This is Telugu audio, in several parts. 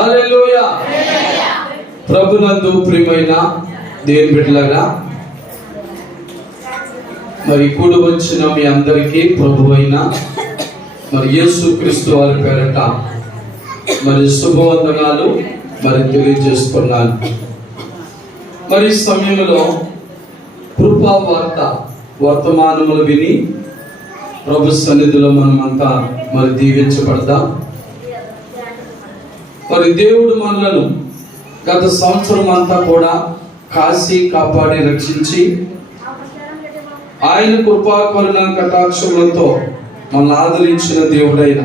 హల్లెలూయా. ప్రభునందు ప్రియమైన దేవుని బిడ్డలారా, మరి కూడి వచ్చిన మీ అందరికీ ప్రభువైన మరి యేసుక్రీస్తు వారి పేరట మరి శుభవందనాలు మరి తెలియజేస్తున్నాను. మరి ఈ సమయంలో కృపా వర్తమానములు విని ప్రభు సన్నిధిలో మనమంతా మరి దీవించబడదాం. మరి దేవుడు మనలను గత సంవత్సరం అంతా కూడా కాసి కాపాడి రక్షించి ఆయన కృపా కరుణ కటాక్షములతో మనల్ని ఆదరించిన దేవుడైన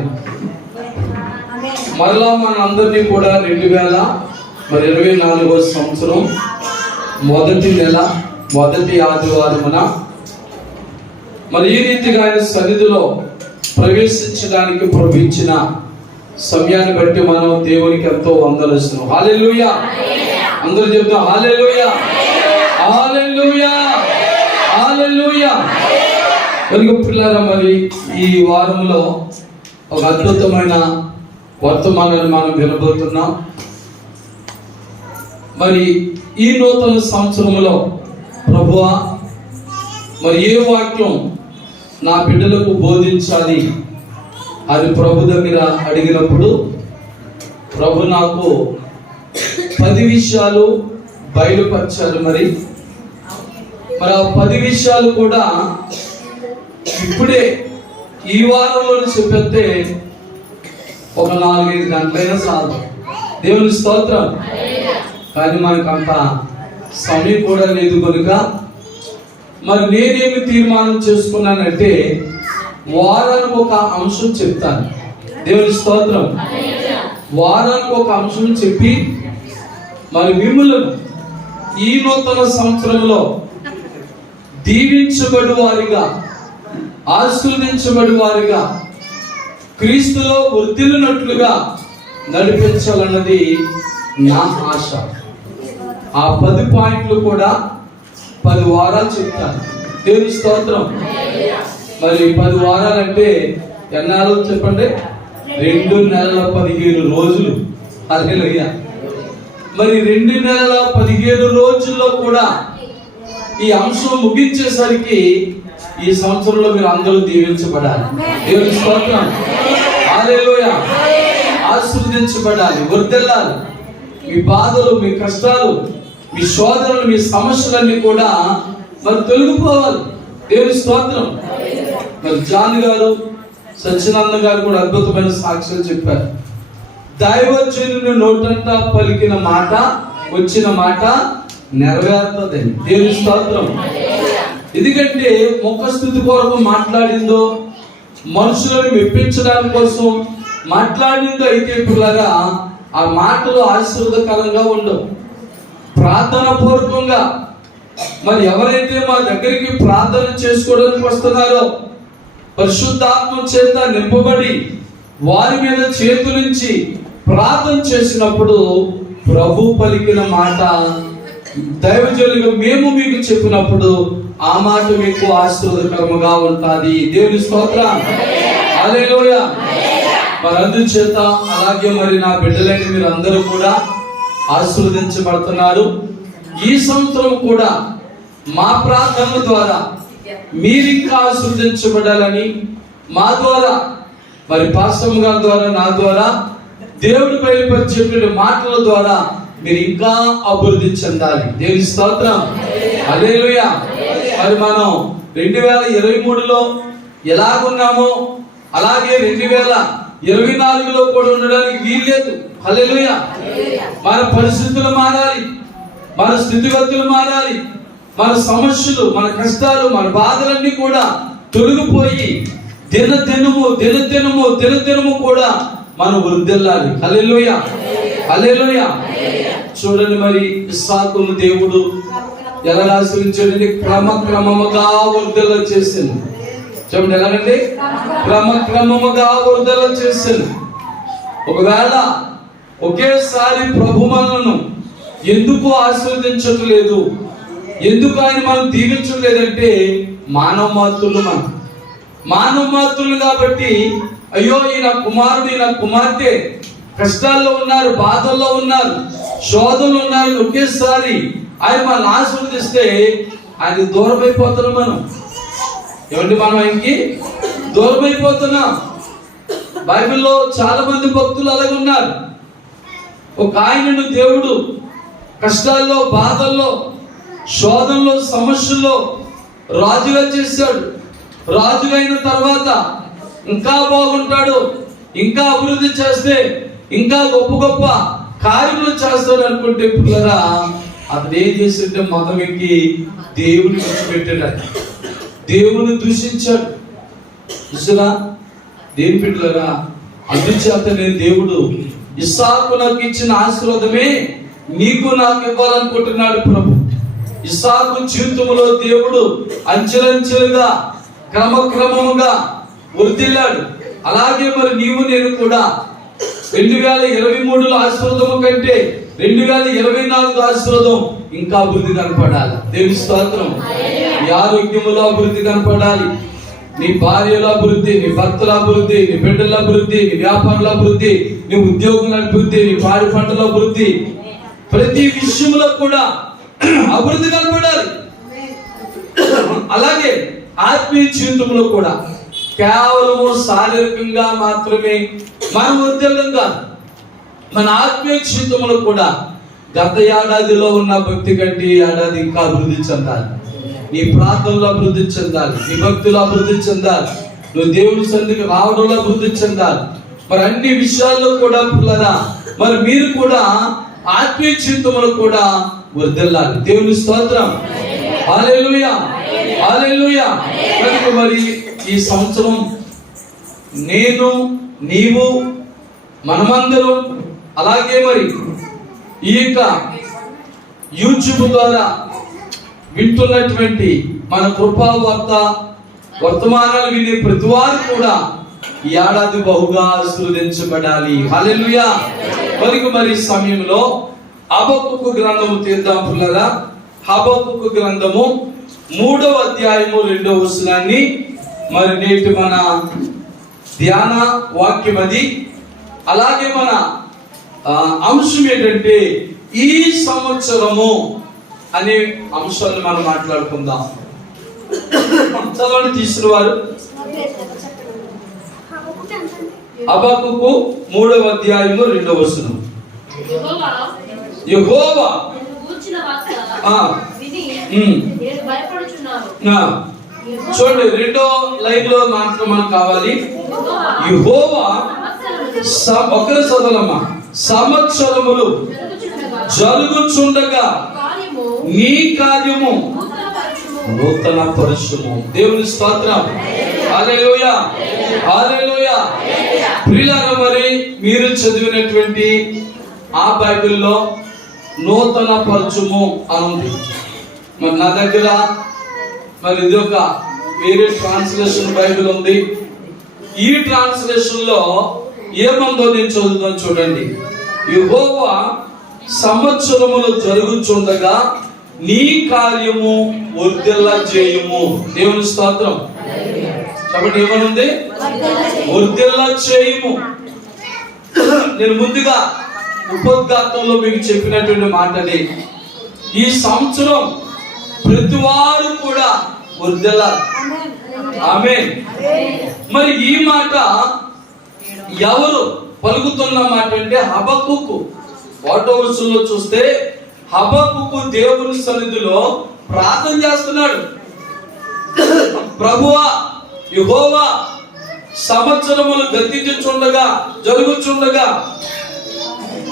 మరలా మనందరినీ కూడా 2024 సంవత్సరం మొదటి నెల మొదటి ఆదివారమున మరి ఈ రీతిగా ఆయన సన్నిధిలో ప్రవేశించడానికి ప్రభు ఇచ్చిన సమయాన్ని బట్టి మనం దేవునికి ఎంతో వందలిస్తున్నాం. హల్లెలూయా. అందరూ చెప్తాం హల్లెలూయా, హల్లెలూయా, హల్లెలూయా. కనుక పిల్లరా, మరి ఈ వారంలో ఒక అద్భుతమైన వర్తమానాన్ని మనం వినబోతున్నాం. మరి ఈ నూతన సంవత్సరంలో ప్రభువా మరి ఏ వాక్యం నా బిడ్డలకు బోధించాలి అది ప్రభు దగ్గర అడిగినప్పుడు ప్రభు నాకు 10 విషయాలు బయలుపరిచారు. మరి ఆ 10 విషయాలు కూడా ఇప్పుడే ఈ వారంలో చెప్పేస్తే ఒక 4-5 గంటలైనా చాలు. దేవుని స్తోత్రం. కానీ మనకు అంత సమయం కూడా లేదు కనుక మరి నేనేమి తీర్మానం చేసుకున్నానంటే వారానికి ఒక అంశం చెప్తాను. దేవుని స్తోత్రం. వారానికి ఒక అంశం చెప్పి మరి మిమ్మల్ని ఈ నూతన సంవత్సరంలో దీవించబడి వారిగా, ఆశీర్వదించబడి వారిగా, క్రీస్తులో వర్ధిల్లినట్లుగా నడిపించాలన్నది నా ఆశ. ఆ 10 పాయింట్లు కూడా 10 వారాలు చెప్తాను. దేవుని స్తోత్రం. మరి 10 వారాలంటే ఎన్నాళ్ళు చెప్పండి? 2 నెలల 15 రోజులు. హల్లెలూయా. మరి 2 నెలల 15 రోజుల్లో కూడా ఈ అంశం ముగించేసరికి ఈ సంవత్సరంలో మీరు అందరూ దీవించబడాలి. దేవుని స్తోత్రం. హల్లెలూయా. ఆశీర్వదించబడాలి, వర్ధిల్లాలి. మీ బాధలు, మీ కష్టాలు, మీ శోధనలు, మీ సమస్యలన్నీ కూడా మరి తొలగిపోవాలి. దేవుని స్తోత్రం. మరి జాన్ గారు, సత్యనారాయణ గారు కూడా అద్భుతమైన సాక్ష్యం చెప్పారు. దైవజనుని నోటంట పలికిన మాట, వచ్చిన మాట నెరవేరుతుందని. దేవుని స్తోత్రం. ఎందుకంటే ముఖస్థుతి కొరకు మాట్లాడిందో, మనుషులను మెప్పించడానికి కోసం మాట్లాడిందో అయితే పిల్లగా ఆ మాటలు ఆశీర్వాదకరంగా ఉండవు. ప్రార్థన పూర్వకంగా మరి ఎవరైతే మా దగ్గరికి ప్రార్థన చేసుకోవడానికి వస్తున్నారో పరిశుద్ధాత్మ చేత నింపబడి వారి మీద చేతులుంచి ప్రార్థన చేసినప్పుడు ప్రభు పలికిన మాట దైవజనులుగా మేము మీకు చెప్పినప్పుడు ఆ మాట మీకు ఆశీర్వాదకరముగా ఉంటుంది. దేవుని స్తోత్రం. హల్లెలూయా. మరి అందుచేత అలాగే మరి నా బిడ్డలైన మీరు అందరూ కూడా ఆశీర్వదించబడుతున్నారు. ఈ సంవత్సరం కూడా మా ప్రార్థన ద్వారా మీరు ఇంకా ఆశీర్వదించబడాలని, మా ద్వారా మరి పాస్టర్ గారి ద్వారా, నా ద్వారా దేవుడి పైన చెప్పిన మాటల ద్వారా మీరు ఇంకా అభివృద్ధి చెందాలి. దేవుని స్తోత్రం. హల్లెలూయా. మరి మనం 2023లో ఎలాగున్నామో అలాగే 2024లో కూడా ఉండడానికి వీల్లేదు. హల్లెలూయా. మన పరిస్థితులు మారాలి, మన స్థితిగతులు మారాలి, మన సమస్యలు, మన కష్టాలు, మన బాధలన్నీ కూడా తొలగిపోయి దినదినము కూడా మనం వృద్ధిల్లాలి. హల్లెలూయా, హల్లెలూయా. చూడండి, మరి ఇస్సాకును దేవుడు ఎలా ఆశీర్వదించాడంటే క్రమముగా వృద్ధిల్ల చేసింది. చూడండి ఎలాగంటే క్రమముగా వృద్ధిల్ల చేసింది. ఒకవేళ ఒకేసారి ప్రభు మనలను ఎందుకు ఆశీర్వదించట్లేదు, ఎందుకు ఆయన మనం దీవించలేదంటే మానవ మాతృలు కాబట్టి అయ్యో ఈయన కుమారుడు, ఈయన కుమార్తె కష్టాల్లో ఉన్నారు, బాధల్లో ఉన్నారు, శోధనలు ఉన్నారు. ఒకేసారి ఆయన మనల్ని ఆశీర్వదిస్తే ఆయన దూరం అయిపోతున్నాం. మనం ఏమండి, మనం ఆయనకి దూరం అయిపోతున్నాం. బైబిల్లో చాలా మంది భక్తులు అలాగే ఉన్నారు. ఒక ఆయనను దేవుడు కష్టాల్లో, బాధల్లో, శోధనలో, సమస్యల్లో రాజుగా చేశాడు. రాజుగా అయిన తర్వాత ఇంకా బాగుంటాడు, ఇంకా అభివృద్ధి చేస్తే ఇంకా గొప్ప గొప్ప కార్యములు చేస్తాడు అనుకుంటే పిల్లరా, అతను ఏం చేసింటే మతం ఎక్కి దేవుని విడిచిపెట్టాడు, దేవుని దూషించాడు. చూసారా దేని బిడ్డలారా, అందుచేత నేను దేవుడు ఇస్సాకు నాకు ఇచ్చిన ఆశీర్వాదమే నీకు నాకు ఇవ్వాలనుకుంటున్నాడు ప్రభు. ఇస్సాకు జీవితంలో దేవుడు అంచెలంచెలుగా క్రమక్రమముగా వృద్ధిల్లాడు. అలాగే మరి నీవు నేను కూడా 2023లో ఆశీర్వాదం కంటే 2024 ఆశీర్వాదం ఇంకా అభివృద్ధి కనపడాలి. దేవుని స్తోత్రం. నీ ఆరోగ్యములో అభివృద్ధి కనపడాలి, నీ భార్యల అభివృద్ధి, నీ భర్తల అభివృద్ధి, నీ బిడ్డల అభివృద్ధి, నీ వ్యాపారుల అభివృద్ధి, నీ ఉద్యోగుల అభివృద్ధి, నీ పాడి పంటల అభివృద్ధి, ప్రతి విషయంలో కూడా అభివృద్ధి కనపడాలి. అలాగే ఆత్మీయ జీవితంలో కూడా కేవలము శారీరకంగా మాత్రమే మనం వర్ధిల్లడం కాదు, మన ఆత్మీయ జీవితంలో కూడా గత ఏడాదిలో ఉన్న భక్తి కంటే ఏడాది ఇంకా అభివృద్ధి చెందాలి. నీ ప్రార్థనలో అభివృద్ధి చెందాలి, నీ భక్తులు అభివృద్ధి చెందాలి, నువ్వు దేవుని సన్నిధికి రావడంలో అభివృద్ధి చెందాలి. మరి అన్ని విషయాల్లో కూడా పిల్లరా, మరి మీరు కూడా ఆత్మీయ జీవితంలో కూడా వర్ధిల్లాలి. దేవుని స్తోత్రం. హల్లెలూయా, హల్లెలూయా. మరి ఈ సంవత్సరం నేను, నీవు, మనమందరం, అలాగే మరి ఈ యొక్క యూట్యూబ్ ద్వారా వింటున్నటువంటి మన కృపావార్త వర్తమానాలు వినే ప్రతి వారు కూడా ఈ ఏడాది బహుగా ఆశీర్వదించబడాలి. హల్లెలూయా. మరి సమయంలో హబక్కూకు గ్రంథము తీద్దాం పిల్లరా. హబక్కూకు గ్రంథము 3వ అధ్యాయము 2వ వచనాన్ని మరి నేటి మన ధ్యాన వాక్యం అది. అలాగే మన అంశం ఏంటంటే ఈ సంవత్సరము అనే అంశాన్ని మనం మాట్లాడుకుందాం. చదవండి తీసిన వారు. హబక్కూకు 3వ అధ్యాయము 2వ వచనం. యెహోవా చూడండి, 2వ లైన్ లో మాత్రం మనకు కావాలి. యెహోవా ఒకరి చదవమ్మా. సంవత్సరములు జరుగుచుండగా నీ కార్యము నూతన పరుషము. దేవుని స్తోత్రం. హల్లెలూయా, హల్లెలూయా. ప్రియులారా, మరి మీరు చదివినటువంటి ఆ బైబిల్లో నూతన పరచుము అని ఉంది. మరి నా దగ్గర మరి ఇది ఒక వేరే ట్రాన్స్లేషన్ బైబిల్ ఉంది. ఈ ట్రాన్స్లేషన్ లో ఏమందో నేను చదువుతాను చూడండి. యెహోవా సంవత్సరములు జరుగుచుండగా నీ కార్యము వర్ధిల్ల చేయుము. దేవుని స్తోత్రం. కాబట్టి ఏమనుంది? వర్ధిల్ల చేయుము. నేను ముందుగా ఉపోద్ఘాతంలో మీకు చెప్పినటువంటి మాటని, ఈ సంవత్సరం ప్రతి వారు కూడా వర్ధిల్లాలి. ఆమేన్. మరి ఈ మాట ఎవరు పలుకుతున్న మాట అంటే హబక్కూకు. 1వ వచనంలో చూస్తే హబక్కూకు దేవుని సన్నిధిలో ప్రార్థన చేస్తున్నాడు. ప్రభువా, యెహోవా, సంవత్సరములు గతించుచుండగా జరుగుచుండగా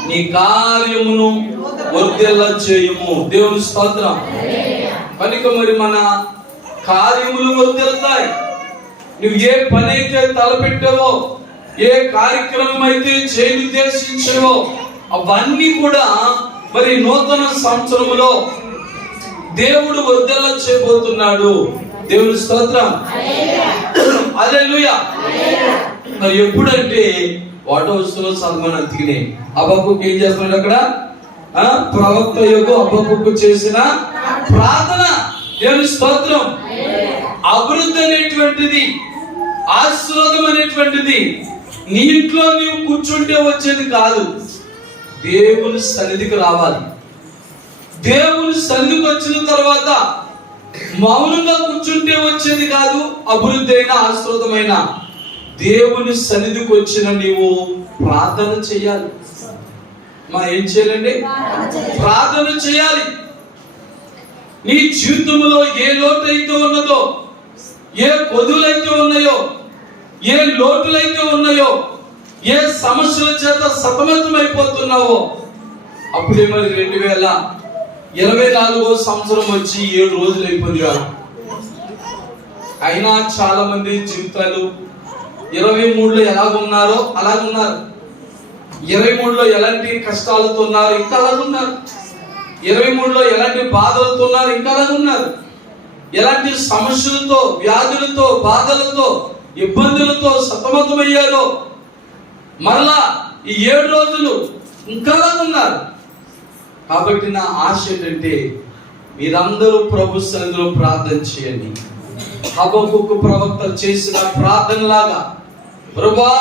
నీ కార్యమును వర్ధిల్ల చేయుము. దేవుని స్తోత్రం. కనుక మరి మన కార్యములు వర్ధిల్లుతాయి. నువ్వు ఏ పని అయితే తలపెట్టావో, ఏ కార్యక్రమం అయితే చేయుద్దేశించావో అవన్నీ కూడా మరి నూతన సంవత్సరములో దేవుడు వర్ధిల్ల చేయబోతున్నాడు. దేవుని స్తోత్రం. హల్లెలూయా. మరి ఎప్పుడంటే 1వ వచనంలో సల్మాన్ అతికినే హబక్కూకు ఏం చేస్తున్నాడు అక్కడ? ప్రవక్త యొక్క హబక్కూకు చేసిన ప్రార్థన. దేవుని స్తోత్రం. అభివృద్ధి అనేటువంటిది, ఆశీర్వాదం అనేటువంటిది నీ ఇంట్లో నీవు కూర్చుంటే వచ్చేది కాదు, దేవుని సన్నిధికి రావాలి. దేవుని సన్నిధికి వచ్చిన తర్వాత మౌనంగా కూర్చుంటే వచ్చేది కాదు అభివృద్ధి అయిన ఆశ్రదమైన. దేవుని సన్నిధికి వచ్చిన నీవు ప్రార్థన చేయాలి. ఏం చేయాలండి? ప్రార్థన చేయాలి. నీ జీవితంలో ఏ లోటైతే ఉన్నదో, ఏ కొదువులైతే ఉన్నాయో, ఏ లోటులైతే ఉన్నాయో, ఏ సమస్యల చేత సతమతమైపోతున్నావో, అప్పుడే మరి 2024వ సంవత్సరం వచ్చి 7 రోజులు అయిపోయింది కాదు. అయినా చాలా మంది జీవితాలు 23లో ఎలాగున్నారో అలాగున్నారు, 23లో ఎలాంటి కష్టాలతో ఉన్నారు ఇంకా అలాగున్నారు, 23లో ఎలాంటి బాధలతో ఉన్నారు ఇంకా అలాగున్నారు, ఎలాంటి సమస్యలతో, వ్యాధులతో, బాధలతో, ఇబ్బందులతో సతమతమయ్యారో మరలా ఈ 7 రోజులు ఇంకా అలాగున్నారు. కాబట్టి నా ఆశ ఏంటంటే మీరందరూ ప్రభు సన్నిధిలో ప్రార్థన చేయండి. హబక్కూకు ప్రవక్త చేసిన ప్రార్థనలాగా, ప్రభువా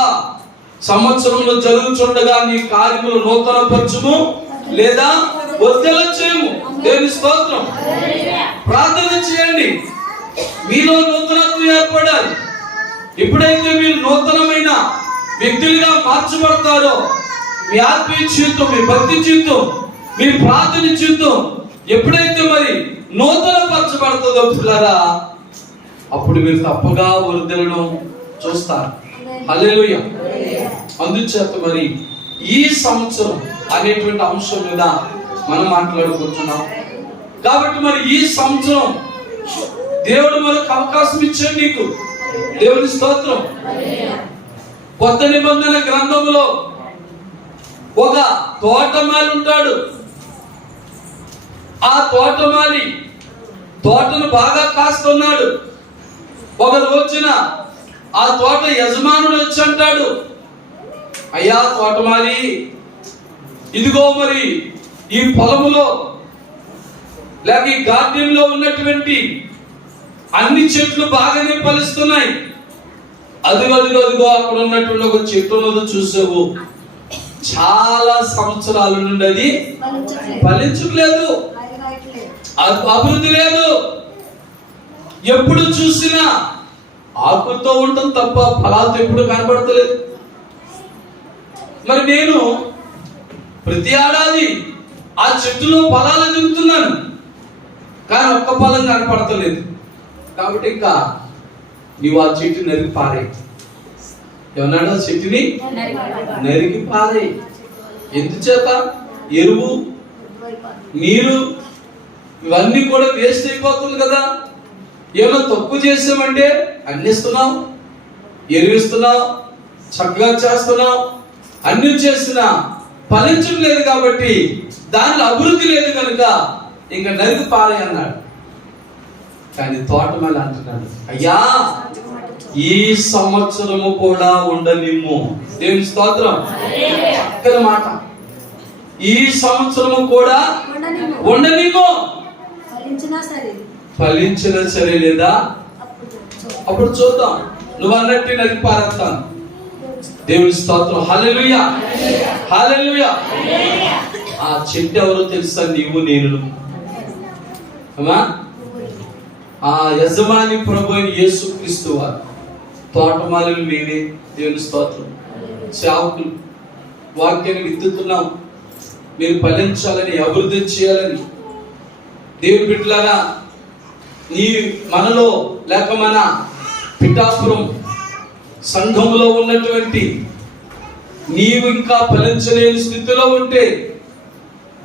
సంవత్సరంలో జరుగుచుండగా నీ కార్యములు నూతనపరచుము లేదా వర్ధల చేయము. దేవుని స్తోత్రం. ప్రార్థన చేయండి. మీలో నూతనత్వం ఏర్పడాలి. ఎప్పుడైతే మీరు నూతనమైన వ్యక్తులుగా మార్చబడతారో, మీ ఆత్మీయ జీవితం, మీ భక్తి జీవితం, మీ ప్రార్థన జీవితం ఎప్పుడైతే మరి నూతన పరచబడుతుందో పిల్లరా, అప్పుడు మీరు తప్పగా వృద్ధులను చూస్తారు. హల్లెలూయా. అందుచేత మరి ఈ సంవత్సరం అనేటువంటి అంశం మీద మనం మాట్లాడుకుంటున్నాం. కాబట్టి మరి ఈ సంవత్సరం దేవుడు మనకు అవకాశం ఇచ్చాడు నీకు. దేవుని స్తోత్రం. కొత్త నిబంధన గ్రంథంలో ఒక తోటమాలి ఉంటాడు. ఆ తోటమాలి తోటను బాగా కాస్తున్నాడు. ఒక రోజున ఆ తోట యజమానుడు వచ్చి అంటాడు, అయ్యా తోటమాలి, ఇదిగో మరి ఈ పొలములో లేక ఈ గార్డెన్ లో ఉన్నటువంటి అన్ని చెట్లు బాగానే ఫలిస్తున్నాయి. అదిగో అక్కడ ఉన్నటువంటి ఒక చెట్టు ఉన్నదో చూసావు, చాలా సంవత్సరాల నుండి అది ఫలించలేదు, అభివృద్ధి లేదు. ఎప్పుడు చూసినా ఆకులతో ఉండటం తప్ప ఫలాలతో ఎప్పుడు కనబడతలేదు. మరి నేను ప్రతి ఏడాది ఆ చెట్టులో ఫలాలు దిగుతున్నాను, కానీ ఒక్క ఫలం కనపడతలేదు. కాబట్టి ఇంకా నీవు ఆ చెట్టు నరికి పారే. ఏమన్నాడు? ఆ చెట్టుని నరికి పారే. ఎందుచేత? ఎరువు, నీరు ఇవన్నీ కూడా వేస్ట్ అయిపోతుంది కదా. ఏమైనా తక్కువ చేసామంటే అన్ని ఇస్తున్నాం, ఎరువిస్తున్నాం, చక్కగా చేస్తున్నాం, అన్ని చేసినా ఫలించడం లేదు. కాబట్టి దానిలో అభివృద్ధి లేదు కనుక ఇంకా నరికి పారే అన్నాడు. కానీ తోటమాలి అంటున్నాడు, అయ్యా ఈ సంవత్సరము కూడా ఉండనిమ్ము. దేవుని స్తోత్రం. అక్కడ మాట, ఈ సంవత్సరము కూడా ఉండనిమ్ము. ఫలించినా సరే లేదా అప్పుడు చూద్దాం, నువ్వు అన్నట్టు నరికి పారేస్తాను. దేవుని స్తోత్రం. హల్లెలూయా, హల్లెలూయా. ఆ చెట్టు ఎవరో తెలుసా? నీవు నేను. అమ్మా, ఆ యజమాని ప్రభు అయిన యేసుక్రీస్తు వారు. తోటమాలిని మేమే. దేవుని స్తోత్రం. సేవకులు వాక్యాన్ని విత్తుతున్నాం, మీరు ఫలించాలని, అభివృద్ధి చేయాలని. దేవుని బిడ్డలారా, నీ మనలో లేక మన పిఠాపురం సంఘంలో ఉన్నటువంటి నీవు ఇంకా ఫలించలేని స్థితిలో ఉంటే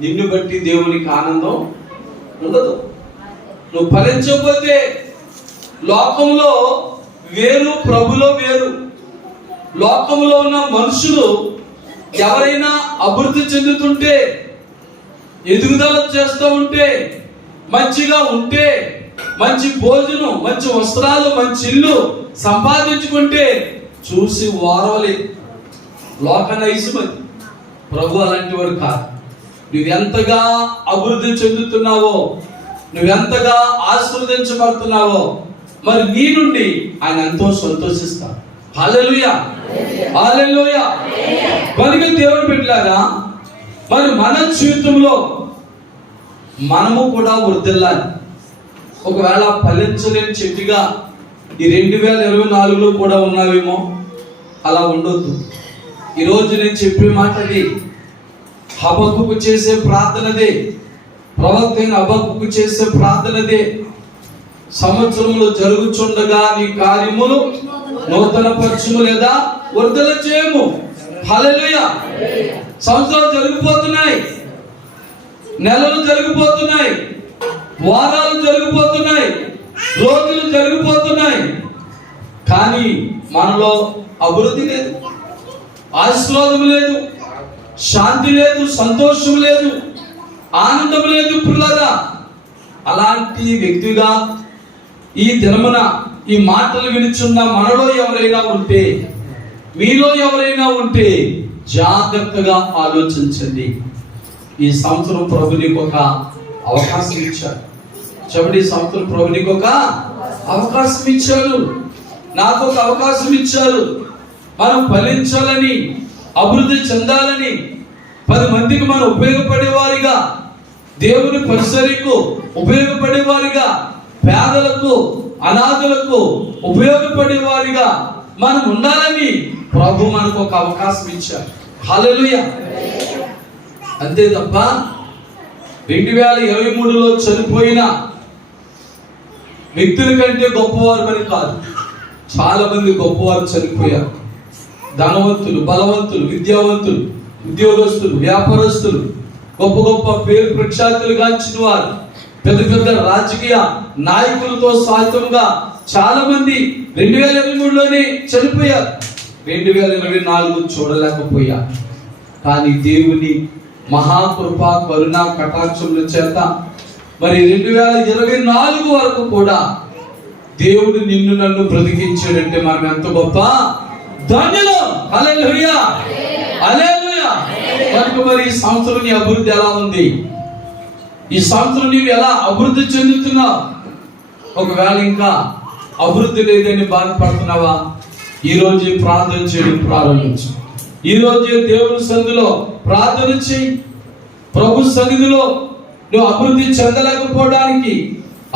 నిన్ను బట్టి దేవునికి ఆనందం ఉండదు. నువ్వు ఫలించకపోతే లోకంలో వేరు, ప్రభులో వేరు. లోకంలో ఉన్న మనుషులు ఎవరైనా అభివృద్ధి చెందుతుంటే, ఎదుగుదల చేస్తూ ఉంటే, మంచిగా ఉంటే, మంచి భోజనం, మంచి వస్త్రాలు, మంచి ఇల్లు సంపాదించుకుంటే చూసి ఓర్వలే. లోక నైజమది. ప్రభు అలాంటి వాడు కాదు. నువ్వెంతగా అభివృద్ధి చెందుతున్నావో, నువ్వెంతగా ఆశీర్వదించబడుతున్నావో మరి నీ నుండి ఆయన ఎంతో సంతోషిస్తాడు. హల్లెలూయా, హల్లెలూయా. కనుక దేవుని బిడ్డలారా, మరి మన జీవితంలో మనము కూడా వర్ధిల్లాలి. ఒకవేళ ఫలించలేని చెట్టుగా ఈ 2024లో కూడా ఉన్నావేమో, అలా ఉండొద్దు. ఈరోజు నేను చెప్పే మాట అది. హబక్కుకు చేసే ప్రార్థనదే, ప్రవక్త అయిన హబక్కుకు చేసే ప్రార్థనదే. సంవత్సరంలో జరుగుచుండగా నీ కార్యములు నూతన పరచుము లేదా వర్ధల చేయము. హల్లెలూయా. సంవత్సరాలు జరిగిపోతున్నాయి, నెలలు జరిగిపోతున్నాయి, వారాలు జరిగిపోతున్నాయి, రోజులు జరిగిపోతున్నాయి, కానీ మనలో అభివృద్ధి లేదు, ఆశీర్వాదం లేదు, శాంతి లేదు, సంతోషం లేదు, ఆనందం లేదు. పిల్లరా, అలాంటి వ్యక్తిగా ఈ దినమున ఈ మాటలు వినుచున్న మనలో ఎవరైనా ఉంటే, మీలో ఎవరైనా ఉంటే జాగ్రత్తగా ఆలోచించండి. ఈ సంవత్సరం ప్రభు నీకు ఒక అవకాశం ఇచ్చాడు. చెప్పండి, ఈ సంవత్సరం ప్రభు నీకు ఒక అవకాశం ఇచ్చాడు, నాకు ఒక అవకాశం ఇచ్చారు. మనం ఫలించాలని, అభివృద్ధి చెందాలని, 10 మందికి మనం ఉపయోగపడేవారిగా, దేవుని పరిసరకు ఉపయోగపడేవారిగా, పేదలకు అనాథులకు ఉపయోగపడేవారిగా మనం ఉండాలని ప్రభు మనకు ఒక అవకాశం ఇచ్చారు. హల్లెలూయా. అంతే తప్ప 2023లో చనిపోయిన వ్యక్తుల కంటే గొప్పవారు అని కాదు. చాలా మంది గొప్పవారు చనిపోయారు. ధనవంతులు, బలవంతులు, విద్యావంతులు, ఉద్యోగస్తులు, వ్యాపారస్తులు, గొప్ప గొప్ప పేరు ప్రఖ్యాతులు గాంచిన వారు, పెద్ద పెద్ద రాజకీయ నాయకులతో సహితంగా చాలా మంది 2023లోనే చనిపోయారు. 2024 చూడలేకపోయారు. కానీ దేవుని మహాకృప, కరుణ, కటాక్షముల చేత మరి 2024 వరకు కూడా దేవుడు నిన్ను నన్ను బ్రతికించాడంటే మనం ఎంత గొప్ప ధన్యులం. హల్లెలూయా, హల్లెలూయా. కనుక మరి ఈ సంవత్సరం నీ అభివృద్ధి ఎలా ఉంది? ఈ సంవత్సరం నీవు ఎలా అభివృద్ధి చెందుతున్నావు? ఒకవేళ ఇంకా అభివృద్ధి లేదని బాధపడుతున్నావా? ఈ రోజు ప్రార్థన చేయడం ప్రారంభించు. ఈ రోజు దేవుని సన్నిధిలో ప్రార్థన చేయి. ప్రభు సన్నిధిలో నువ్వు అభివృద్ధి చెందలేకపోవడానికి,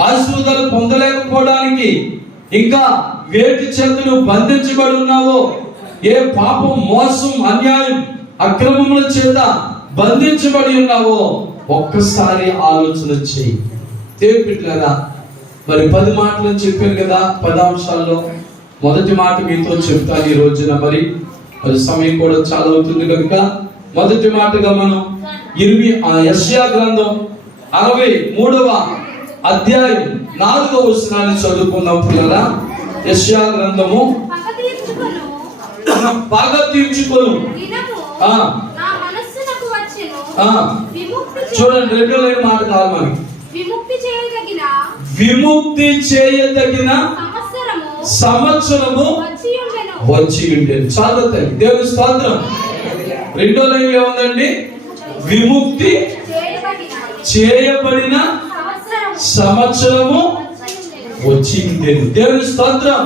ఆశీర్వాదాలు పొందలేకపోవడానికి, ఇంకా వేటి చేత నువ్వు బంధించబడి ఉన్నావో, ఏ పాపం, మోసం, అన్యాయం, అక్రమముల చేత బంధించబడి ఉన్నావో ఒక్కసారి ఆలోచన చేయి. దేవుని బిడ్డలారా, మరి 10 మాటలు చెప్పాను కదా. 10 అంశాల్లో మొదటి మాట మీతో చెప్తాను ఈ రోజున. మరి సమయం కూడా చాలా అవుతుంది కనుక మొదటి మాటగా మనం యెషయా గ్రంథం 63వ అధ్యాయం 4వ వచనాన్ని చదువుకుందాం పిల్లరా. యెషయా గ్రంథము పగ తీర్చుకొను. చూడండి, 2వ లైన్ మాట కావాలి మనకి. విముక్తి చేయదగిన సంవత్సరము వచ్చి ఉండేది. చదువుతాయి. దేవుని స్తోత్రం. 2వ లైన్ ఏముందండి? విముక్తి చేయబడిన సంవత్సరము వచ్చి ఉండేది. దేవుని స్తోత్రం.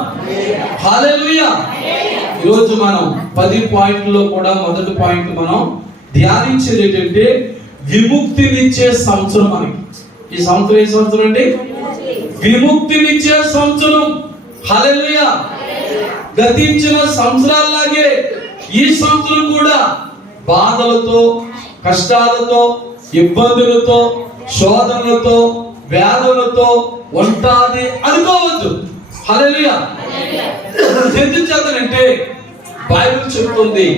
హల్లెలూయా. ఈరోజు మనం 10 పాయింట్లో కూడా మొదటి పాయింట్ మనం ధ్యానించేది ఏంటంటే విముక్తినిచ్చే సంవత్సరం. మనకి ఈ సంవత్సరం ఏ సంవత్సరం అండి? విముక్తినిచ్చే సంవత్సరం. హల్లెలూయా. గతించిన సంవత్సరాల్లాగే ఈ సంవత్సరం కూడా బాధలతో, కష్టాలతో, ఇబ్బందులతో, శోధనలతో, వ్యాధులతో ఉంటాది అనుకోవద్దు. హల్లెలూయా. ఎందుకు చేతనంటే బైబిల్ చెప్తుంది,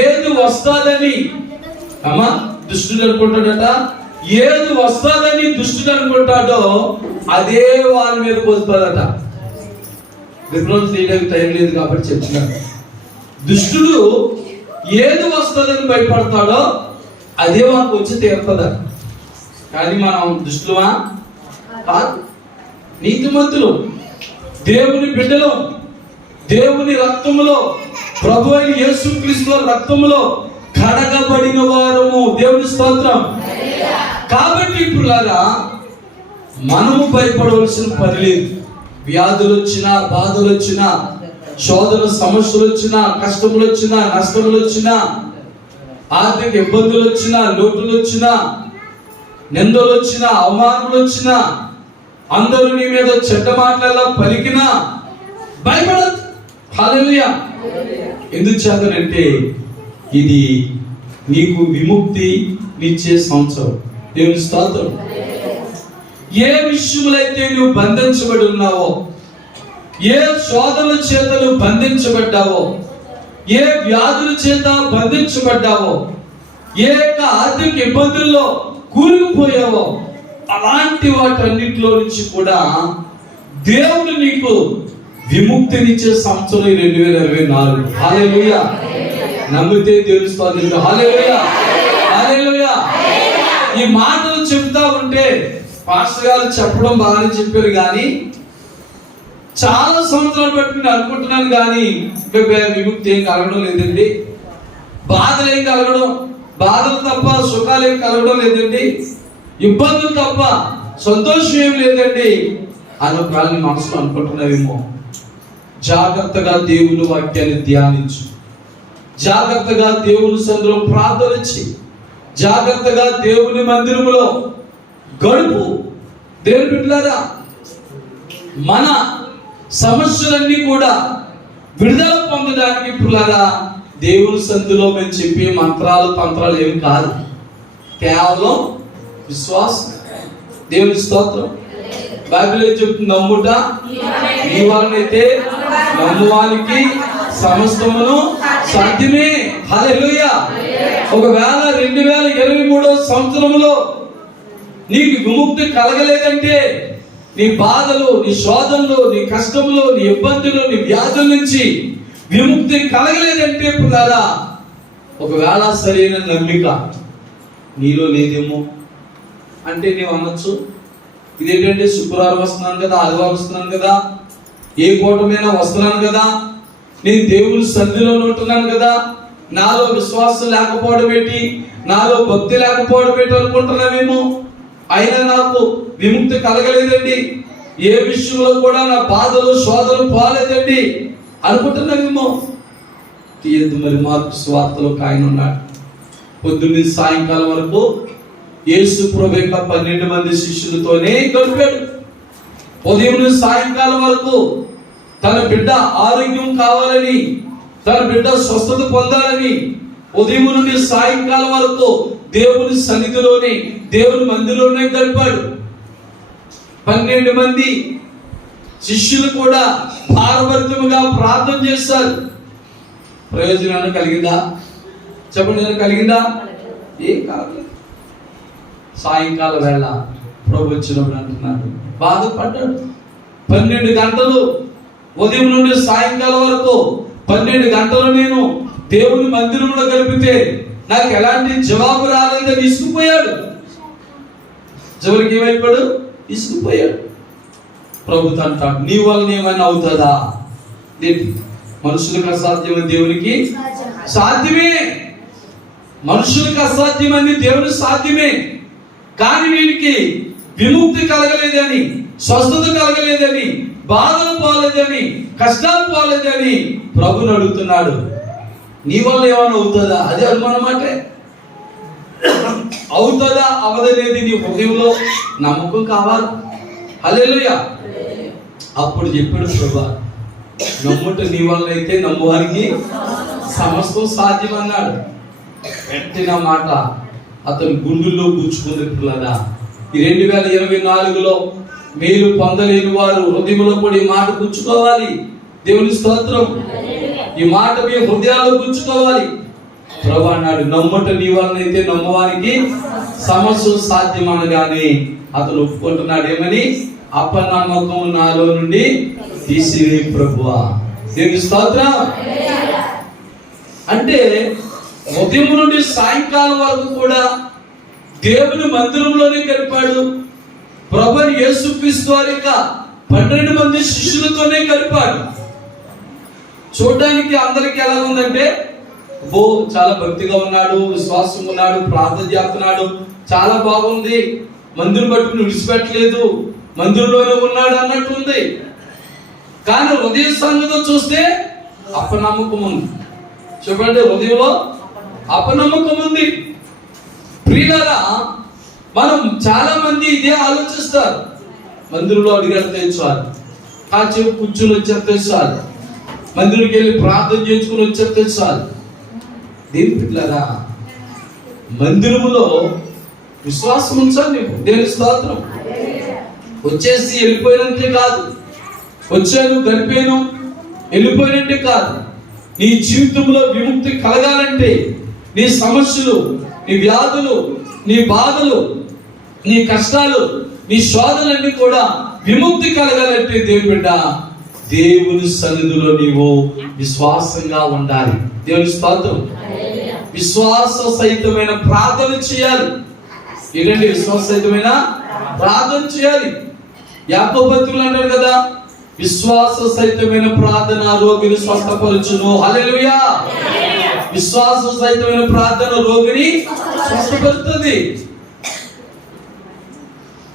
ఏది వస్తాదని అమ్మా దుష్టుడు అనుకుంటాడట. ఏది వస్తాదని దుష్టుడు అనుకుంటాడో అదే వారి మీదకి వస్తుందట. రిఫరెన్స్ తీయడానికి టైం లేదు కాబట్టి చెప్తున్నాను. దుష్టుడు ఏది వస్తుందని భయపడతాడో అదే వారికి వచ్చి తీరుతుందట. కానీ మనం దుష్టులమా? కాదు. నీతిమంతులు, దేవుని బిడ్డలు, దేవుని రక్తములో, ప్రభు అయిన యేసుక్రీస్తు రక్తములో కడగబడిన వారము. దేవుని స్తోత్రం. కాబట్టి ఇప్పుడులాగా మనము భయపడవలసిన పని లేదు. వ్యాధులు వచ్చినా, బాధలు వచ్చినా, శోధన సమస్యలు వచ్చినా, కష్టములు వచ్చినా, నష్టములు వచ్చినా, ఆర్థిక ఇబ్బందులు వచ్చినా, లోటులు వచ్చినా, నిందలు వచ్చినా, అవమానములు వచ్చినా, అందరూ నీ మీద చెడ్డ మాటలలో పలికినా భయపడదు. హల్లెలూయా. ఎందుకు చేతనంటే ఇది నీకు విముక్తి నిచ్చే సంవత్సరం. దేవుని స్తోత్రం. ఏ విషయములైతే నువ్వు బంధించబడి ఉన్నావో, ఏ శోధనల చేత నువ్వు బంధించబడ్డావో, ఏ వ్యాధుల చేత బంధించబడ్డావో, ఏ ఆర్థిక ఇబ్బందుల్లో కూరుకుపోయావో, అలాంటి వాటన్నిటిలో నుంచి కూడా దేవుడు నీకు విముక్తినిచ్చే సంవత్సరం 2024. హల్లెలూయా. నమ్మితే దేవుని స్తోత్రం. హల్లెలూయా, హల్లెలూయా. ఈ మాటలు చెప్తా ఉంటే పాస్టర్ గారు చెప్పడం బాగానే చెప్పారు, కానీ చాలా సంవత్సరాలు బట్టి నేను అనుకుంటున్నాను, కానీ విముక్తి ఏం కలగడం లేదండి. బాధలు ఏం కలగడం, బాధలు తప్ప సుఖాలు ఏం కలగడం లేదండి. ఇబ్బందులు తప్ప సంతోషం ఏం లేదండి అని ఒకవేళ మనసులో అనుకుంటున్నావేమో, జాగ్రత్తగా దేవుని వాక్యాన్ని ధ్యానించు, జాగ్రత్తగా దేవుని సన్నిధిలో ప్రార్థించి, జాగ్రత్తగా దేవుని మందిరములో గడుపు. దేవుని బిడ్డలారా, మన సమస్యలన్నీ కూడా విడుదల పొందడానికి పిల్లరా దేవుని సన్నిధిలో మేము చెప్పే మంత్రాలు తంత్రాలు ఏమి కాదు, కేవలం విశ్వాసం. దేవుని స్తోత్రం. బైబిల్ ఏం చెప్తుంది? నమ్ముట నీ వలనైతే నమ్మువానికి సమస్తమును సాధ్యమే. హల్లెలూయా. ఒకవేళ 2023 సంవత్సరంలో నీకు విముక్తి కలగలేదంటే, నీ బాధలు, నీ శోధనలు, నీ కష్టములు, నీ ఇబ్బందులు, నీ వ్యాధుల నుంచి విముక్తి కలగలేదంటే పిల్లారా, ఒకవేళ సరైన నమ్మిక నీలో లేదేమో. అంటే నీవు అనొచ్చు, ఇదేంటంటే శుక్రవారం వస్తున్నాను కదా, ఆదివారం వస్తున్నాను కదా, ఏ కూటమైనా వస్తున్నాను కదా, నేను దేవుని సన్నిధిలో ఉంటున్నాను కదా, నాలో విశ్వాసం లేకపోవడం ఏంటి, నాలో భక్తి లేకపోవడం ఏంటి అనుకుంటున్నావేమో. అయినా నాకు విముక్తి కలగలేదండి, ఏ విషయంలో కూడా నా బాధలు శోధనలు పోలేదండి అనుకుంటున్నావేమో. తీయద్దు. మరి మార్కు సువార్తలో ఒక ఆయన ఉన్నాడు, పొద్దున్న సాయంకాలం వరకు యేసు ప్రభు యొక్క 12 మంది శిష్యులతోనే గడిపాడు. ఉదయం నుంచి సాయంకాలం వరకు తన బిడ్డ ఆరోగ్యం కావాలని, తన బిడ్డ స్వస్థత పొందాలని ఉదయం నుండి సాయంకాలం వరకు దేవుని సన్నిధిలోనే, దేవుని మందిలోనే గడిపాడు. 12 మంది శిష్యులు కూడా భారభరితముగా ప్రార్థన చేశారు. ప్రయోజనం కలిగిందా? చెప్పండి, కలిగిందా? ఏం కాదు. సాయంకాల వేళ ప్రభు వచ్చినప్పుడు అంటున్నాడు, బాధపడ్డాడు. 12 గంటలు ఉదయం నుండి సాయంకాలం వరకు 12 గంటలు నేను దేవుని మందిరంలో గడిపితే నాకు ఎలాంటి జవాబు రాలేదని ఇసుకుపోయాడు. చివరికి ఏమైపోయాడు? ఇసుకుపోయాడు. ప్రభుత్వ అంటాడు, నీ వల్ల ఏమైనా అవుతుందా? మనుషులకు అసాధ్యమని దేవునికి సాధ్యమే. మనుషులకు అసాధ్యమని దేవునికి సాధ్యమే. కానీ వీరికి విముక్తి కలగలేదని, స్వస్థత కలగలేదని, బాధలు పోలేదని, కష్టాలు పోలేదని ప్రభుని అడుగుతున్నాడు. నీ వల్ల ఏమైనా అవుతుందా? అదే అనుమానమాటే. అవుతుందా అవదనేది నీ హృదయంలో నమ్మకం కావాలి. హల్లెలూయా. అప్పుడు చెప్పాడు ప్రభువా, నమ్ముట నీ వల్ల అయితే నమ్మువారికి సమస్తం సాధ్యం అన్నాడు. పెట్టిన మాట అతను గుండెల్లో గుచ్చుకున్నట్లుగా ఈ 2024లో మీరు పొందలేని వారు హృదయంలో కూడా ఈ మాట గుచ్చుకోవాలి. దేవుని స్తోత్రం. ఈ మాట మీ హృదయాల్లో గుచ్చుకోవాలి. ప్రభు అన్నాడు, నమ్ముట నీ వలనైతే నమ్మవానికి సమస్య సాధ్యం అనగానే అతను ఒప్పుకుంటున్నాడు. ఏమని? అపనమ్మకం నాలో నుండి తీసివే ప్రభువా. దేవుని స్తోత్రం. అంటే ఉదయం నుండి సాయంకాలం వరకు కూడా దేవుని మందిరంలోనే గడిపాడు. ప్రభువు యేసుక్రీస్తు వారి యొక్క 12 మంది శిష్యులతోనే గడిపాడు. చూడడానికి అందరికి ఎలా ఉందంటే, చాలా భక్తిగా ఉన్నాడు, విశ్వాసం ఉన్నాడు, ప్రార్థన చేస్తున్నాడు, చాలా బాగుంది, మందిరం పట్టుకుని విడిచిపెట్టలేదు, మందిరంలోనే ఉన్నాడు అన్నట్టు ఉంది. కానీ హృదయ సంగతి చూస్తే అపనమ్మకం ఉంది. చెప్పండి, హృదయంలో అపనమ్మకం ఉంది. ప్రియులారా, మనం చాలా మంది ఇదే ఆలోచిస్తారు. మందిరంలో అడిగడితే చాలు, కాసేపు కూర్చుని వచ్చేస్తే చాలు, మందిరికి వెళ్ళి ప్రార్థన చేసుకుని వచ్చేస్తే చాలు. దేని పిల్లరా, మందిరములో విశ్వాసం ఉంచాలి నీకు. దేవుని స్తోత్రం. వచ్చేసి వెళ్ళిపోయినట్టే కాదు, వచ్చాను గడిపాను వెళ్ళిపోయినట్టే కాదు. నీ జీవితంలో విముక్తి కలగాలంటే, నీ సమస్యలు, నీ వ్యాధులు, నీ బాధలు, నీ కష్టాలు, నీ శోధనలన్నీ కూడా విముక్తి కలగాలంటే దేవుని బిడ్డ, దేవుని సన్నిధిలో నీవు విశ్వాసంగా ఉండాలి. దేవుని స్తోత్రం. విశ్వాస సహితమైన ప్రార్థన చేయాలి. ఏంటంటే విశ్వాస సహితమైన ప్రార్థన చేయాలి. యాకోబు పత్రికలో అంటారు కదా, విశ్వాస సహితమైన ప్రార్థన రోగిని స్వస్థపరచును. హల్లెలూయా. విశ్వాస సహితమైన ప్రార్థన రోగిని స్వస్థపరుస్తుంది.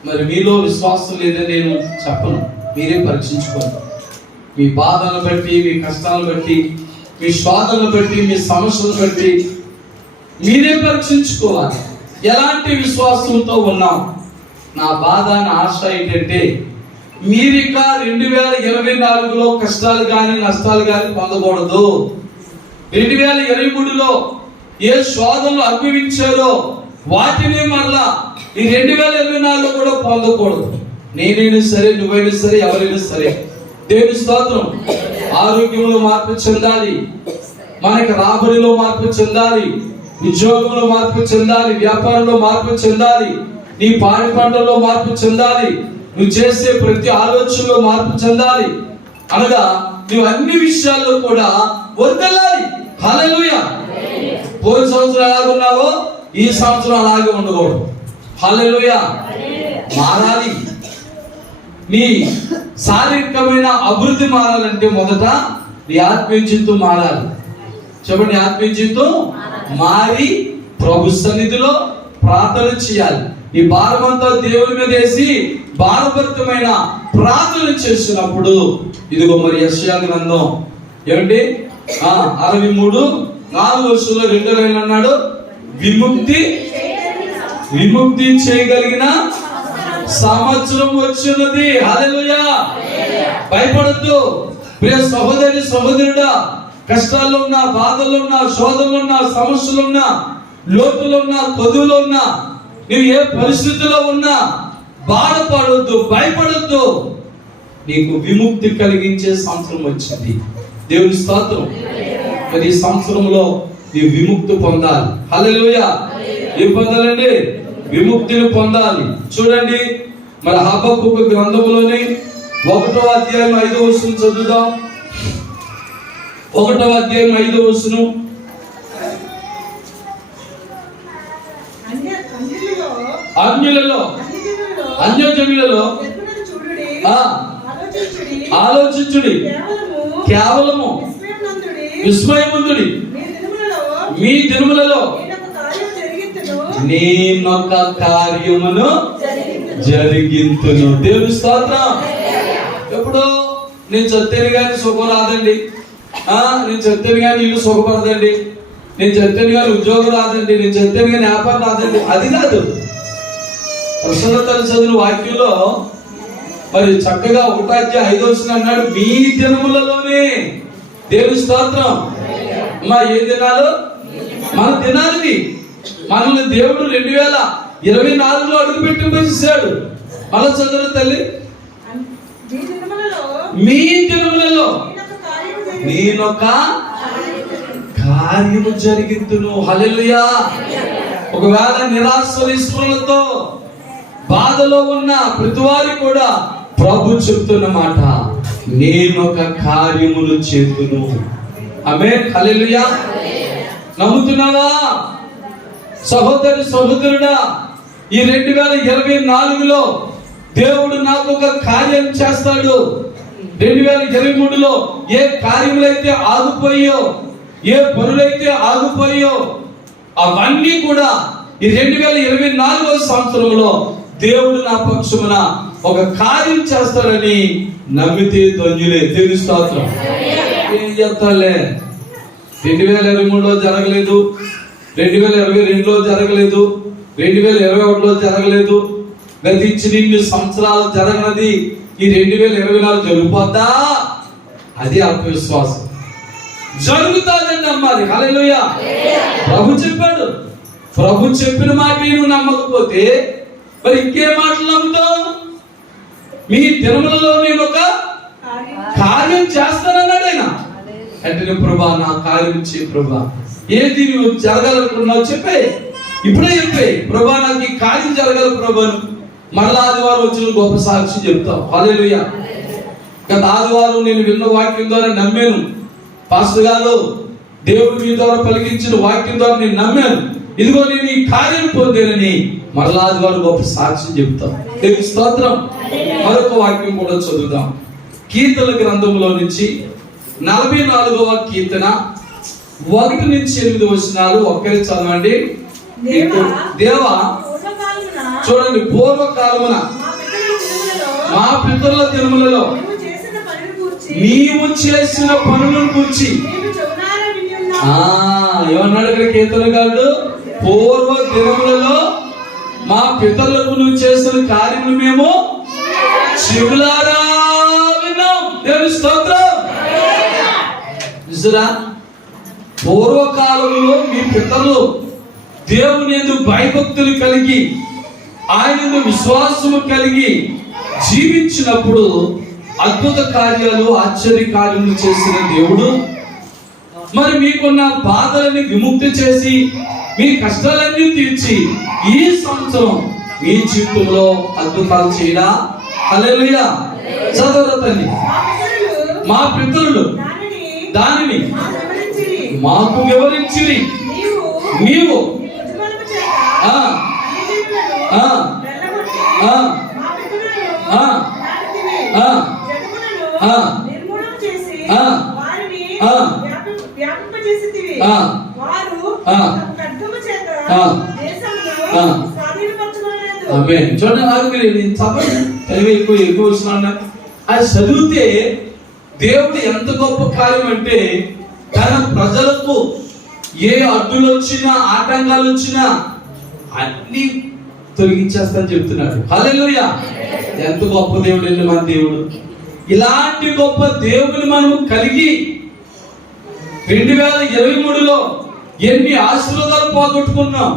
మరి మీలో విశ్వాసం లేదని నేను చెప్పను, మీరే పరీక్షించుకోండి. మీ బాధలను బట్టి, మీ కష్టాలను బట్టి, మీ శోధనను బట్టి, మీ సమస్యలను బట్టి మీరే పరీక్షించుకోవాలి. ఎలాంటి విశ్వాసంతో ఉన్నాం? నా బాధ, నా ఆశ ఏంటంటే మీరిక 2024లో కష్టాలు కానీ నష్టాలు కానీ పొందకూడదు. 2023లో ఏ శోధనలు అనుభవించారో వాటిని మరలా ఈ 2024లో కూడా పొందకూడదు. నేనైనా సరే, నువ్వైనా సరే, ఎవరైనా సరే. దేవుని స్తోత్రం. ఆరోగ్యంలో మార్పు చెందాలి, మనకి రాబడిలో మార్పు చెందాలి, ఉద్యోగంలో మార్పు చెందాలి, వ్యాపారంలో మార్పు చెందాలి, నీ పాడి పంటల్లో మార్పు చెందాలి, నువ్వు చేసే ప్రతి ఆలోచనలో మార్పు చెందాలి. అనగా నువ్వు అన్ని విషయాల్లో కూడా వర్ధిల్లాలి. హల్లెలూయా. పోయిన సంవత్సరం ఎలాగున్నావో ఈ సంవత్సరం అలాగే ఉండకూడదు. హల్లెలూయా. మారాలి. నీ శారీరకమైన అభివృద్ధి మారాలంటే మొదట నీ ఆత్మీయ జీవితం మారాలి. చెప్పండి, ఆత్మీయ జీవితం మారి ప్రభు సన్నిధిలో ప్రార్థన చేయాలి. ఈ భారమంతా దేవుని మీద వేసి భారభరితమైన ప్రార్థన చేసినప్పుడు, ఇదిగో మరి యెషయా గ్రంథం ఏమండి 63:4 రెండో లైన్ అన్నాడు, విముక్తి చేయగలిగిన సంవత్సరం వచ్చినది. హల్లెలూయా. భయపడద్దు ప్రియ సహోదరి సహోదరుడా. కష్టాల్లో ఉన్నా, బాధల్లో ఉన్నా, శోధనలో ఉన్నా, సమస్యలు ఉన్నా, లోతులో ఉన్నా, కొదువులో ఉన్నా, నువ్వు ఏ పరిస్థితిలో ఉన్నా బాధపడొద్దు, భయపడొద్దు. నీకు విముక్తి కలిగించే సంవత్సరం వచ్చింది. దేవుని స్తోత్రం. మరి ఈ సంవత్సరంలో నీ విముక్తి పొందాలి. హల్లెలూయా. ఏం పొందాలండి? విముక్తిని పొందాలి. చూడండి, మరి హబక్కూకు గ్రంథంలోని 1వ అధ్యాయం 5వ వచనం చదువుదాం. 1వ అధ్యాయం 5వ వచనం. అన్యజనులలో ఆలోచించుడి, కేవలము విస్మయముందుడి. మీ దినములలో నేనొక కార్యమును జరిగింతును. దేవుని స్తోత్రం. ఎప్పుడు నేను చెత్తేను కానీ సుఖం రాదండి, నేను చెత్తేను కానీ ఇల్లు సుఖపడదండి, నేను చెత్తేను కానీ ఉద్యోగం రాదండి, నేను చెత్తేను కానీ వ్యాపారం రాదండి, అది కాదు. ప్రసన్నతలు చదివిన వాక్యంలో మరి చక్కగా 1వ అధ్యాయం 5వ వచనం అన్నాడు, మీ దినములలోనే. దేవుని స్తోత్రం. మా ఏ దినాలు? మన దినాలది. మనల్ని దేవుడు 2024లో అడుగు పెట్టి పంపించాడు. మళ్ళా చదువు తల్లి, మీ దినములలో నేనొక కార్యము జరిగింతును. హల్లెలూయా. ఒకవేళ నిరాశ నిస్పృహలతో బాధలో ఉన్న ప్రతి వారి కూడా ప్రభు చెప్తున్న మాట, నేనొక కార్యమును చేతును. ఆమేన్. హల్లెలూయా. నమ్ముతున్నావా సహోదరి సహోదరుడా? ఈ 2024లో దేవుడు నాకు ఒక కార్యం చేస్తాడు. 2023లో ఏ కార్యములైతే ఆగిపోయో, ఏ పనులైతే ఆగిపోయో అవన్నీ కూడా ఈ 2024వ సంవత్సరంలో దేవుడు నా పక్షమున ఒక కార్యం చేస్తాడని నమ్మితే ధన్యులే. దేవుని స్తోత్రం. ఏం చెప్తాలే, 2023లో జరగలేదు, 2022లో జరగలేదు, 2021లో జరగలేదు, గతించిన ఇన్ని సంవత్సరాలు జరగనది ఈ 2024 జరిగిపోద్దా? అది ఆత్మవిశ్వాసం. జరుగుతాదని నమ్మాలి. హల్లెలూయా. ప్రభు చెప్పాడు. ప్రభు చెప్పిన మాట నువ్వు నమ్మకపోతే మరి ఇంకే మాటలు నమ్ముతావు? మీ దినములలో నేను ఒక కార్యం చేస్తానన్నాడు ఆయన. అంటే ప్రభా నా కార్యం చే ప్రభా, ఏది నువ్వు జరగాలనుకున్నావు చెప్పే, ఇప్పుడే చెప్పే. ప్రభా నాకు ఈ కార్యం జరగాలి ప్రభాను. మరలా ఆదివారం వచ్చిన గొప్ప సాక్షి చెప్తావు. హల్లెలూయా. గత ఆదివారం నేను విన్న వాక్యం ద్వారా నమ్మాను. పాస్టర్ గారు దేవుడు మీ ద్వారా పలికించిన వాక్యం ద్వారా నేను నమ్మాను. ఇదిగో నేను ఈ కార్యం పొందానని మరలా ఆదివారం గొప్ప సాక్షి చెప్తాం. దేవుని స్తోత్రం. మరొక వాక్యం కూడా చదువుదాం. కీర్తన గ్రంథంలో నుంచి 44వ కీర్తన 1 నుంచి 8 వచనాలు ఒక్కరి చదవండి. దేవా, చూడండి, పూర్వకాలమున మా పితరుల దినములలో నీవు చేసిన పనులను గురించి ఏమన్నాడు ఇక్కడ కీర్తనగారుడు? పూర్వ దినములలో మా పితరులకు నువ్వు చేసిన కార్యములు మేము చెవులారా విన్నాం. దేవుని స్తోత్రం. చూసారా, పూర్వకాలంలో మీ పితరులు దేవుని యందు భయభక్తులు కలిగి ఆయన యందు విశ్వాసము కలిగి జీవించినప్పుడు అద్భుత కార్యాలు, ఆశ్చర్య కార్యములు చేసిన దేవుడు మరి మీకున్న బాధలని విముక్తి చేసి మీ కష్టాలన్నీ తీర్చి ఈ సంవత్సరం మీ జీవితంలో అద్భుతాలు చేయడా? హల్లెలూయా. చదవరా తల్లి. మా పితరులు దానిని మాకు వివరించిరి. నీవు అది చదివితే దేవుడు ఎంత గొప్ప కార్యం అంటే తన ప్రజలకు ఏ అడ్డులు వచ్చినా ఆటంకాలు వచ్చినా అన్ని తొలగించేస్తానని చెప్తున్నాడు. హల్లెలూయా. ఎంత గొప్ప దేవుడు అండి మన దేవుడు. ఇలాంటి గొప్ప దేవుని మనం కలిగి 2023లో ఎన్ని ఆశీర్వాదాలు పోగొట్టుకున్నాం.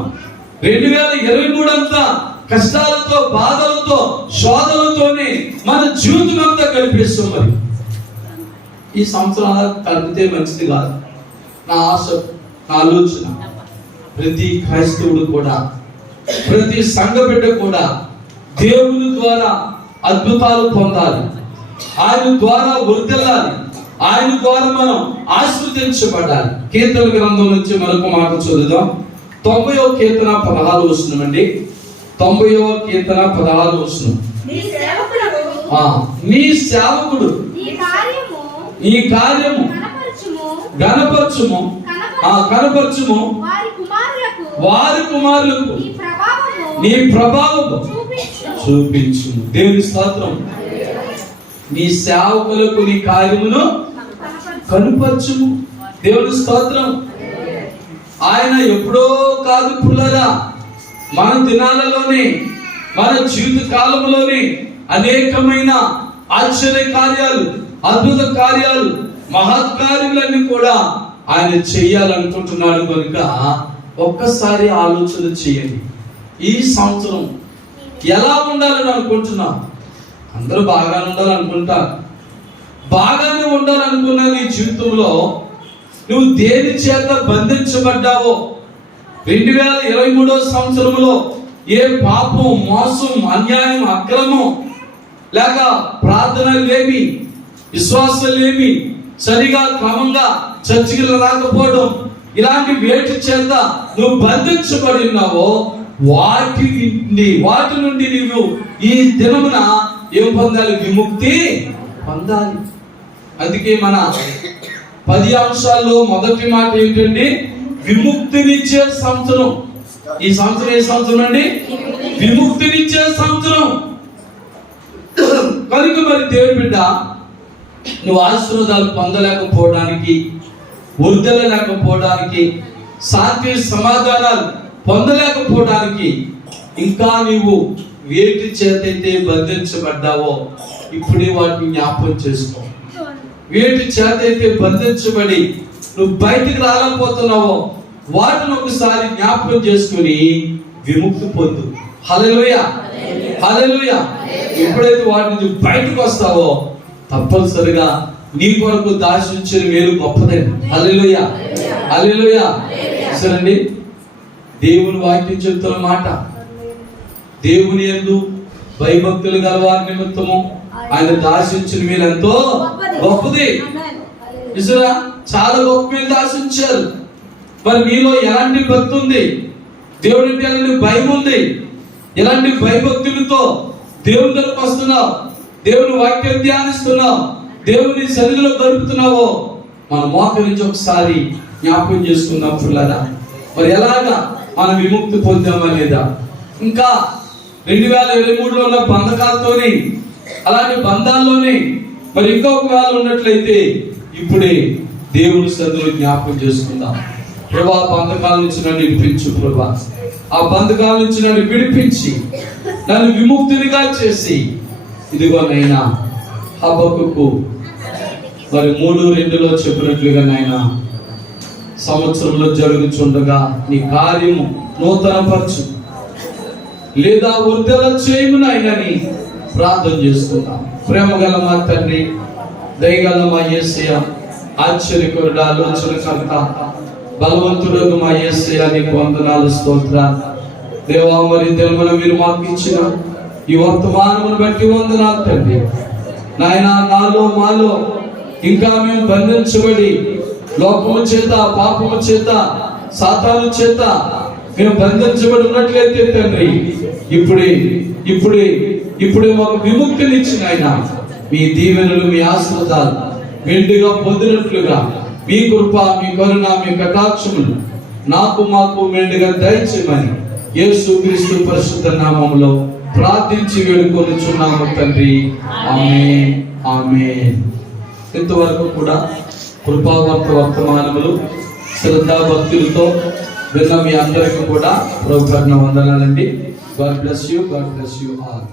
2023 అంతా కష్టాలతో, బాధలతో, శోధనలతోనే మన జీవితం అంతా గడిపేస్తాం. మరి ఈ సంవత్సరాలు కలిపితే మంచిది కాదు. నా ఆశ, నా ఆలోచన ప్రతి క్రైస్తవుడు కూడా, ప్రతి సంఘ బిడ్డ కూడా దేవుని ద్వారా అద్భుతాలు పొందాలి, ఆయన ద్వారా వర్ధిల్లాలి, ఆయన ద్వారా మనం ఆశీర్వదించబడాలి. కీర్తన గ్రంథం నుంచి మరొక మాట చదువుదాం. 90వ కీర్తన 16 వచనం అండి. 90వ కీర్తన 16 వచనం. నీ సేవకుడు ఈ కార్యము గణపరచుము, కనపరచుము, వారి కుమారులకు నీ ప్రభావము చూపించుము. దేవుని స్తోత్రం. నీ సేవకులకు నీ కార్యమును కనుపరచుము. దేవుని స్తోత్రం. ఆయన ఎప్పుడో కాదు పుల్లరా, మన దినాలలోనే, మన జీవిత కాలంలోనే అనేకమైన ఆశ్చర్య కార్యాలు, అద్భుత కార్యాలు, మహత్కార్యాలన్నీ కూడా ఆయన చెయ్యాలనుకుంటున్నాడు. కనుక ఒక్కసారి ఆలోచన చేయండి. ఈ సంవత్సరం ఎలా ఉండాలని అనుకుంటున్నావు? అందరూ బాగానే ఉండాలనుకుంటారు. బాగానే ఉండాలనుకున్న నీ జీవితంలో నువ్వు దేని చేత బంధించబడ్డావో, 2023వ సంవత్సరంలో ఏ పాపం, మోసం, అన్యాయం, అక్రమం, లేక ప్రార్థన లేమి, విశ్వాసం లేమి, సరిగా క్రమంగా చర్చికి రాకపోవడం, ఇలాంటి వేటి చేత నువ్వు బంధించబడి ఉన్నావో వాటి నుండి నువ్వు ఈ దినమున ఏం పొందాలి? విముక్తి పొందాలి. అందుకే మన 10 అంశాల్లో మొదటి మాట ఏంటండి? విముక్తినిచ్చే సంవత్సరం. ఈ సంవత్సరం ఏ సంవత్సరం అండి? విముక్తినిచ్చే సంవత్సరం. కనుక మరి దేవుని బిడ్డ, నువ్వు ఆశీర్వాదాలు పొందలేకపోవడానికి, వృద్ధులలేకపోవడానికి, శాంతి సమాధానాలు పొందలేకపోవడానికి, ఇంకా నీవు వేటి చేతైతే బంధించబడ్డావో ఇప్పుడే వాటిని జ్ఞాపకం చేసుకో. వేటి చేతైతే బంధించబడి నువ్వు బయటికి రాలేకపోతున్నావో వాటిని ఒకసారి జ్ఞాపకం చేసుకుని విముక్తి పొందు. హల్లెలూయా, హల్లెలూయా. ఎప్పుడైతే వాటి నుంచి బయటకు వస్తావో తప్పనిసరిగా నీ కొరకు దాచించిన మేలు గొప్పదైన. హల్లెలూయా, హల్లెలూయా. సరండి, దేవుని వాక్యం చెప్తున్న మాట, దేవుని యందు భయభక్తులు గల వారి నిమిత్తము ఆయన దాచించిన మేలు ఎంతో గొప్పది. నిజరా, చాలా గొప్ప మేలు దాచించారు. మరి మీలో ఎలాంటి భక్తి ఉంది? దేవుడి అంటే ఎలాంటి భయం ఉంది? ఎలాంటి భయభక్తులతో దేవుని దగ్గరకు వస్తున్నావు, దేవుని వాక్యం ధ్యానిస్తున్నావు, దేవుని సన్నిధిలో గడుపుతున్నావో మన మోకరించి ఒకసారి జ్ఞాపకం చేసుకుందాం పిల్లరా. మరి ఎలాగా మనం విముక్తి పొందామా లేదా? ఇంకా 2023లో ఉన్న బంధకాలతోని, అలాంటి బంధాల్లోనే మరి ఇంకొక వేళ ఉన్నట్లయితే ఇప్పుడే దేవుని సన్నిధిలో జ్ఞాపకం చేసుకుందాం. ప్రభా, బంధకాల నుంచి నన్ను విడిపించు ప్రభా, ఆ బంధకాల నుంచి నన్ను విడిపించి నన్ను విముక్తునిగా చేసి, ఇదిగోనైనా హబక్కుకు మరి 3:2లో చెప్పినట్లుగా నాయనా, సంవత్సరంలో జరుగుచుండగా నీ కార్యము నూతనపరచు, లేదా వృద్ధుల చేయము నాయనని ప్రార్థన చేసుకుందాం. ప్రేమ గల మా తండ్రి, దయగల మా యేసయ్య, ఆశ్చర్యకరుడు, ఆలోచనకర్త, బలవంతుడు మా యేసయ్య, నీకు వందనాలు, స్తోత్రాలు దేవా. మరి తెలుగున మీరు మాకు ఇచ్చిన ఈ వర్తమానమును బట్టి వందనాలు తండ్రి. నాయన, నాలో మాలో ఇంకా మేము బంధించబడి లోకము చేత, పాపము చేత, సాతాను చేత మేము బంధించబడి ఉన్నట్లయితే తండ్రి, ఇప్పుడే మాకు విముక్తినిచ్చిన ఆయన మీ దీవెనలు, మీ ఆశీర్వాదాలు మెండుగా పొందినట్లుగా మీ కృప, మీ కరుణ, మీ కటాక్షములు మాకు మెండుగా దయచేయమని యేసుక్రీస్తు పరిశుద్ధ నామములో ప్రార్థించి వేడుకొనుచున్నాము తండ్రి. ఆమేన్, ఆమేన్. ఇంతవరకు కూడా కృపావర్త వర్తమానములు శ్రద్ధా భక్తులతో విన్న మీ అందరికీ కూడా ప్రభువుకి వందనాలండి. God bless you, God bless you all.